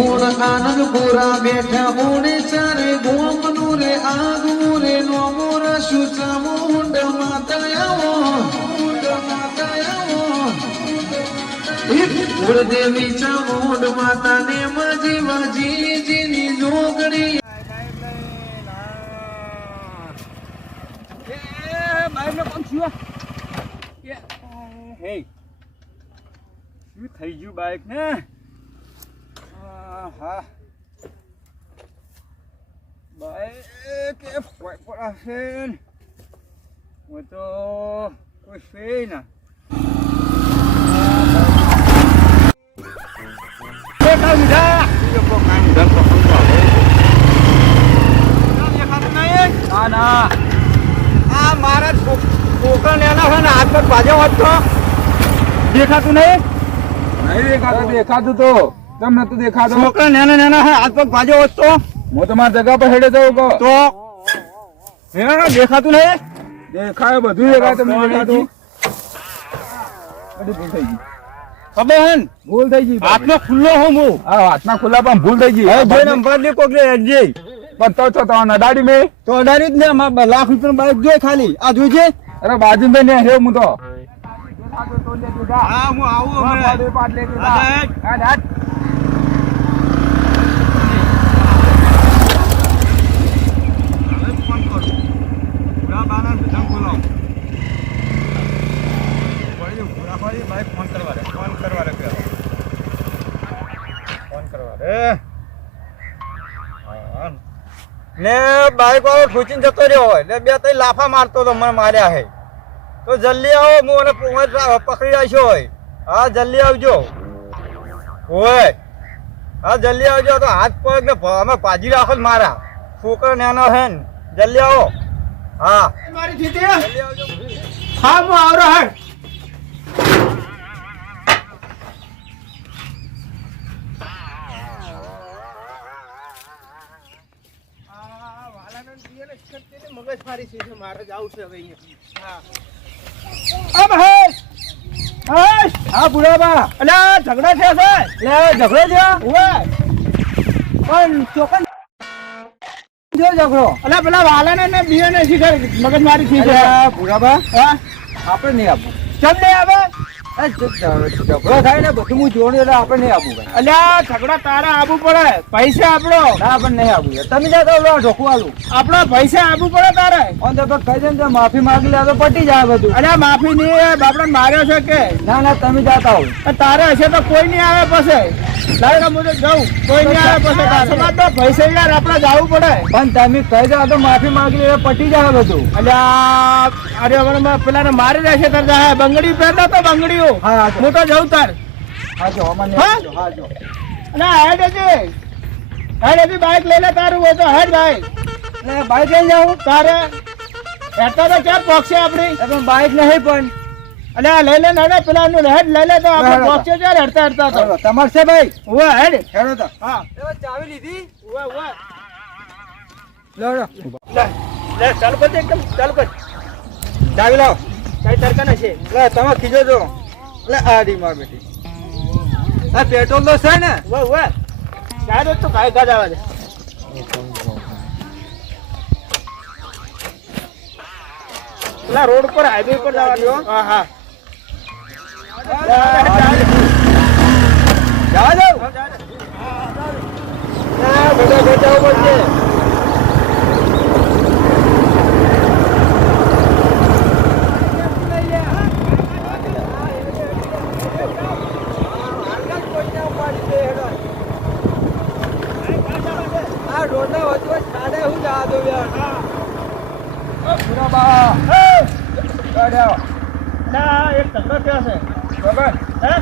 ગુણ આનંદ પુરા બેઠા ઉણે ચારે ગોમનું રે આગવું રે નોમું રસુ ચામુંડ માતા આવો મુંડ માતા આવો કુળદેવી ચામુંડ માતાને મજી મજી જીની જોગણી. હે. શું થઈ ગયું બાઈક ને હા બાઈક એ ફોય પડાશે ને. હું તો કોઈ છે ના. એ કાલ લીધા. બીજો કોઈ કામ ધંધો કરતો આવે દેખાતું નહીં ના ના આ મારા છોકરા એના છે ને હાથ પર ભાજ્યો હોત તો. દેખાતું નહીં? નહીં દેખાતું. દેખાતું તો. કેમ નતું દેખાતું. છોકરા નાના નાના હે હાથ પગ ભાજો હોત હું તમારા જગા પર હેડે જાઉં કહો. તો? હે દેખાતું નહીં? દેખાય બધું દેખાય તમને દેખાતું? અડી ભૂલ થઈ ગઈ. હે ભૂલ થઈ ગઈ. હાથનો ખુલ્લો હું હું હા હાથના ખુલ્લા પણ ભૂલ થઈ ગઈ. હવે જોઈ નંબર લે કોક લે અડજે પણ તો છો તો નડાડી મે. તો અડાડી જ ને આમાં લાખ રૂપિયા બાઈક જોઈ ખાલી. આ જોઈજે અરે બાજુ મેં ને હે હું તો. હા હું આવું હમણાં. હાથ, હાથ. હવે ફોન કરું. ભૂરા બાના બધાને બોલાવું. વળી ભૂરા વાળી બાઈક ફોન કરવા દે. ફોન કરવા દે પેલો. ફોન કરવા દે. હા. ને બાઈક વાળો ઠોચીને જતો રહ્યો હોય ને બે ત્રણ લાફા મારતો તો મને માર્યા હે. તો જલ્દી આવો હું મને પકડી રાખ્યો હોય. હા જલ્દી આવજો. હોય હા જલ્દી આવજો તો હાથ પગ ને અમે પાજી રાખો જ મારા. છોકરો નાનો હે ને. જલ્દી આવો. હા. જલ્દી આવજો. હા હું આવરો હે. હા. બુડાબા અલ્યા ઝઘડા થયા છે? એટલે ઝઘડો થયો? ઓય પણ ચોકન જો ઝઘડો? અલ્યા પેલા વાલાને ને બીએ ને શીખર મગજ મારી થઈ છે હા? આપણે નહીં આપવું ચમ નહીં આવે ઝઘડો થાય ને બધું હું જોડું એટલે આપણે નહીં આપવું અલ્યા ઝઘડા તારા આપવું પડે. પૈસા આપણો ના આપણે નહીં આપવું તમે જાતો ઢોકું આલું આપણો પૈસા આપવું પડે તારે. ઓન તો કહી દે માફી માગી લે તો પટી જાય બધું. અલ્યા માફી નહીં બાપડા માર્યો છે કે? ના ના તમે જાતા હો તારે હશે તો કોઈ નહીં આવે પછી. જવું પણ તમે કહી દો તો માફી માંગી પટી જાય બધું. અરે હવે પેલા મારી રહેશે જાય બંગડી પહેરતા તો બંગડીઓ. હું તો જઉં તાર. ના હેડ હજી. હેડ હજી બાઈક લઈ લે તારું હોય તો હેડ બાઈક બાઈક લઈ જાઉં? તારે હેડતા તો ક્યાં પોક્ષે આપણી? પણ બાઈક નહીં પણ અલે આ લઈ લે ને પેલા નું હેડ લઈ લે તો આપણે પહોંચ્યો છે હડતા હડતા તો. તમાર છે ભાઈ? ઓવે હેડ. હેડો તો. હા. ચાવી લીધી? ઓવે ઓવે લે લે લે ચાલુ કર એકદમ ચાલુ કર. ચાવી લાવ. કઈ તરકા છે? લે તમે ખીજો જો. લે આડી માર બેટી. આ પેટ્રોલ તો છે ને. ઓવે ઓવે ચાલો તો કાય ગાડ આવે રોડ પર હાઈવે પર જવાનું હા હા. જવા દો બધા બચાવવું પડશે દઉં ના એક ધંધો થયો છે. ખબર હે?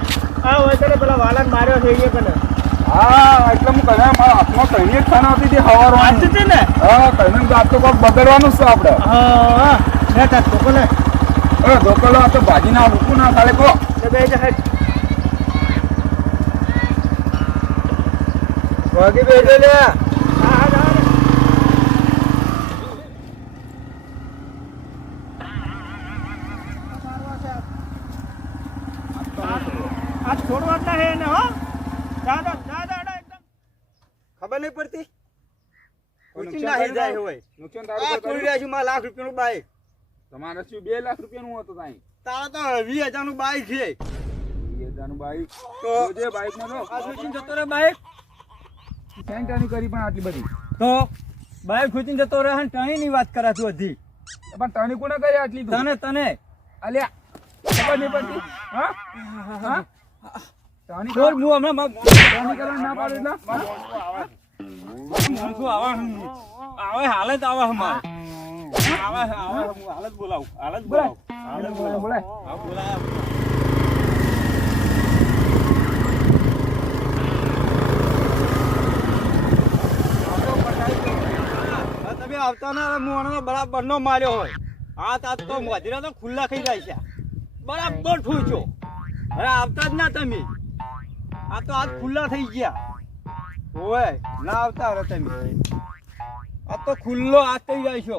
આ હોય ત્યારે પેલા વાલાને માર્યો છે એ કને હા એટલે હું કહ્યા મારા હાથમાં કહીને જ ખાના હતી તે હવારવાનું વાંચી છે ને? હા કહીને જ આપ તો કોક બગડવાનું છે આપણે હા ને તાર ધોકો અરે ધોકલો આ તો ભાજી ના મૂકું ના ખાલે કો. ને બે જશે વાગી બેઠો લે હા હા હા આ છોડવા જ ના હે. દાદા દાદા એકદમ. ખબર નહીં પડતી? કોઈ ના જાય હોય. નુકસાન આ તારું કોઈ ચોરી કર્યું? રહ્યા છું મારા લાખ રૂપિયાનું બાઈક. તમારે શું બે લાખ રૂપિયાનું હતું તાઈ? તારા તો વીસ હજારનું બાઈક છે. એ હજારનું બાઈક? તો જોજે બાઈકમાં નો આ ખેંચીને જતો રહે બાઈક? સેન્ટાની કરી પણ આટલી બધી. તો બાઈક ખૂચીને જતો રહે ને ટણીની વાત કરે તું હજી પણ ટણી કોને કરી આટલી તને તને. અલ્યા ખબર નહીં પડતી? હા? હા? તાની હું હમણાં મા- કરવા ના પાડે એટલે હા? માણસો આવે હાલ જ અમારે આવે આવે હું હાલ બોલાવું હાલ બોલાવું હાલ બોલાવું. બોલાય. બોલાય. તમે આવતા ના હું આનો બરાબર નો માર્યો હોય. આ તાત તો મધીરા તો ખુલ્લા થઈ જાય છે. બરાબર છો અરે આવતા જ ના તમે. આ તો આજ ખુલ્લા થઈ ગયા. ઓય, ના આવતા તમે આ તો ખુલ્લો હાથ થઈ જાય છો.